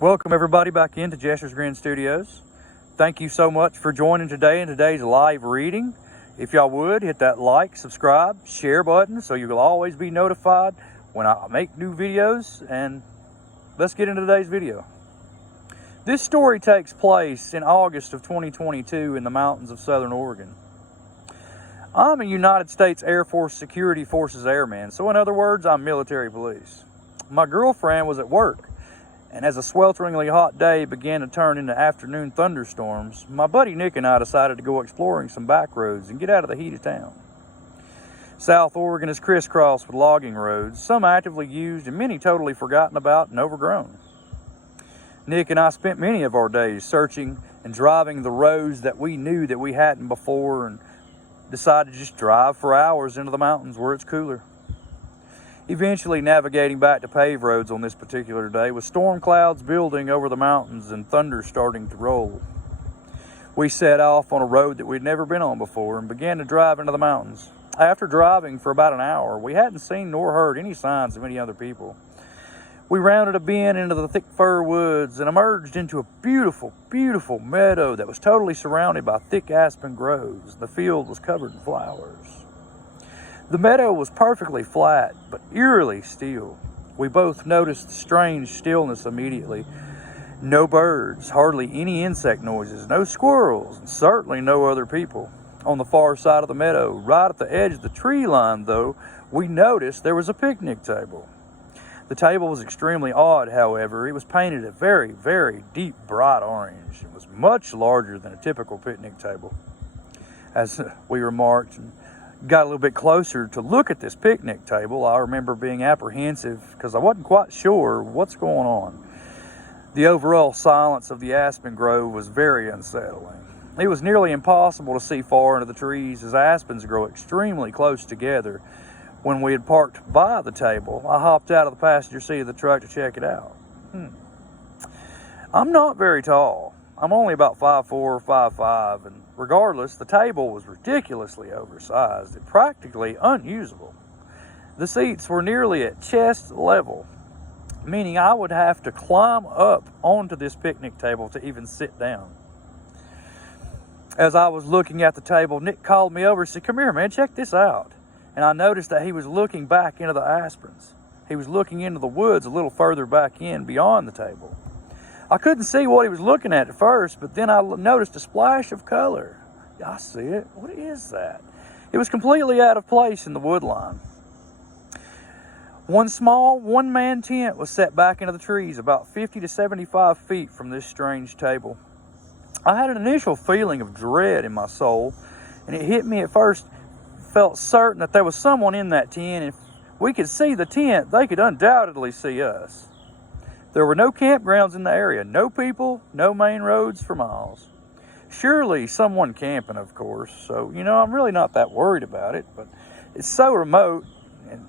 Welcome everybody back into Jester's Grin Studios. Thank you so much for joining today in today's live reading. If y'all would, hit that like, subscribe, share button so you'll always be notified when I make new videos. And let's get into today's video. This story takes place in August of 2022 in the mountains of Southern Oregon. I'm a United States Air Force Security Forces airman, so in other words, I'm military police. My girlfriend was at work, and as a swelteringly hot day began to turn into afternoon thunderstorms, my buddy Nick and I decided to go exploring some back roads and get out of the heat of town. South Oregon is crisscrossed with logging roads, some actively used and many totally forgotten about and overgrown. Nick and I spent many of our days searching and driving the roads that we knew that we hadn't before, and decided to just drive for hours into the mountains where it's cooler. Eventually navigating back to paved roads on this particular day with storm clouds building over the mountains and thunder starting to roll. We set off on a road that we'd never been on before and began to drive into the mountains. After driving for about an hour, we hadn't seen nor heard any signs of any other people. We rounded a bend into the thick fir woods and emerged into a beautiful, beautiful meadow that was totally surrounded by thick aspen groves. The field was covered in flowers. The meadow was perfectly flat, but eerily still. We both noticed the strange stillness immediately. No birds, hardly any insect noises, no squirrels, and certainly no other people. On the far side of the meadow, right at the edge of the tree line, though, we noticed there was a picnic table. The table was extremely odd, however. It was painted a very, very deep bright orange and was much larger than a typical picnic table. As we remarked and got a little bit closer to look at this picnic table, I remember being apprehensive because I wasn't quite sure what's going on. The overall silence of the aspen grove was very unsettling. It was nearly impossible to see far into the trees as aspens grow extremely close together. When we had parked by the table, I hopped out of the passenger seat of the truck to check it out. I'm not very tall. I'm only about 5'4", 5'5", and regardless, the table was ridiculously oversized and practically unusable. The seats were nearly at chest level, meaning I would have to climb up onto this picnic table to even sit down. As I was looking at the table, Nick called me over and said, "Come here, man, check this out." And I noticed that he was looking back into the aspens. He was looking into the woods a little further back in beyond the table. I couldn't see what he was looking at first, but then I noticed a splash of color. I see it. What is that? It was completely out of place in the wood line. One small one-man tent was set back into the trees about 50 to 75 feet from this strange table. I had an initial feeling of dread in my soul, and it hit me at first. Felt certain that there was someone in that tent, and if we could see the tent, they could undoubtedly see us. There were no campgrounds in the area, no people, no main roads for miles. Surely someone camping, of course, so, I'm really not that worried about it, but it's so remote, and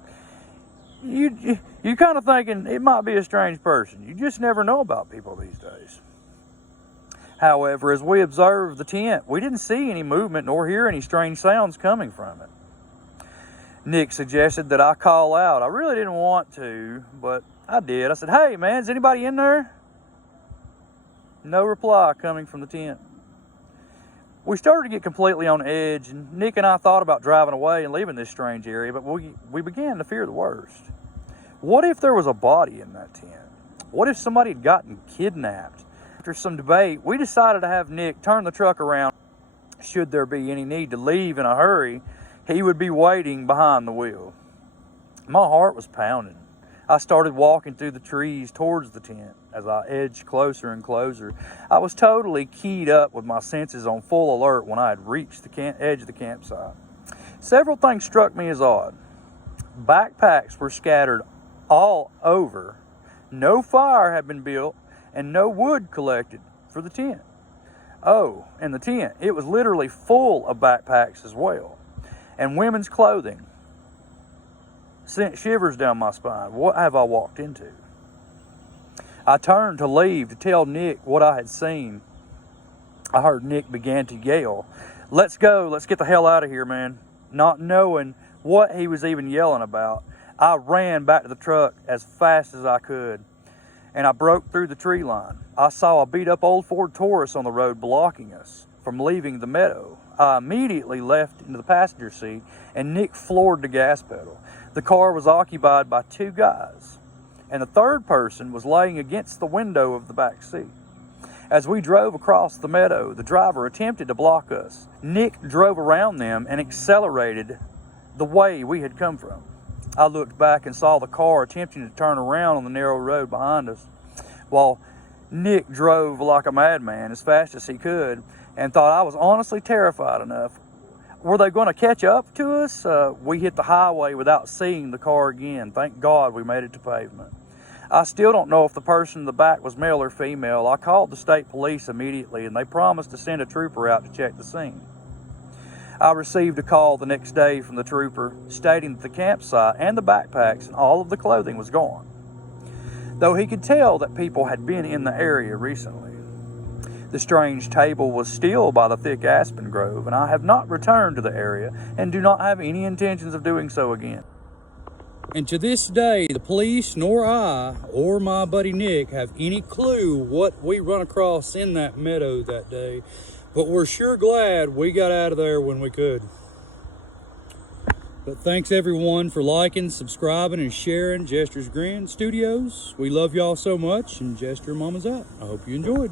you're kind of thinking it might be a strange person. You just never know about people these days. However, as we observed the tent, we didn't see any movement nor hear any strange sounds coming from it. Nick suggested that I call out. I really didn't want to, but I did. I said, "Hey, man, is anybody in there?" No reply coming from the tent. We started to get completely on edge, and Nick and I thought about driving away and leaving this strange area, but we began to fear the worst. What if there was a body in that tent? What if somebody had gotten kidnapped? After some debate, we decided to have Nick turn the truck around. Should there be any need to leave in a hurry, he would be waiting behind the wheel. My heart was pounding. I started walking through the trees towards the tent. As I edged closer and closer, I was totally keyed up with my senses on full alert when I had reached the edge of the campsite. Several things struck me as odd. Backpacks were scattered all over. No fire had been built, and no wood collected for the tent. Oh, and the tent, it was literally full of backpacks as well. And women's clothing sent shivers down my spine. What have I walked into? I turned to leave to tell Nick what I had seen. I heard Nick begin to yell, "Let's go, let's get the hell out of here, man." Not knowing what he was even yelling about, I ran back to the truck as fast as I could. and I broke through the tree line. I saw a beat-up old Ford Taurus on the road blocking us from leaving the meadow. I immediately left into the passenger seat, and Nick floored the gas pedal. The car was occupied by 2 guys, and the third person was laying against the window of the back seat. As we drove across the meadow, the driver attempted to block us. Nick drove around them and accelerated the way we had come from. I looked back and saw the car attempting to turn around on the narrow road behind us, while Nick drove like a madman as fast as he could, and thought I was honestly terrified enough. Were they going to catch up to us? We hit the highway without seeing the car again. Thank God we made it to pavement. I still don't know if the person in the back was male or female. I called the state police immediately, and they promised to send a trooper out to check the scene. I received a call the next day from the trooper stating that the campsite and the backpacks and all of the clothing was gone, though he could tell that people had been in the area recently. The strange table was still by the thick aspen grove, and I have not returned to the area and do not have any intentions of doing so again. And to this day, the police nor I or my buddy Nick have any clue what we run across in that meadow that day, but we're sure glad we got out of there when we could. But thanks everyone for liking, subscribing, and sharing Jester's Grand Studios. We love y'all so much, and Jester Mama's out. I hope you enjoyed.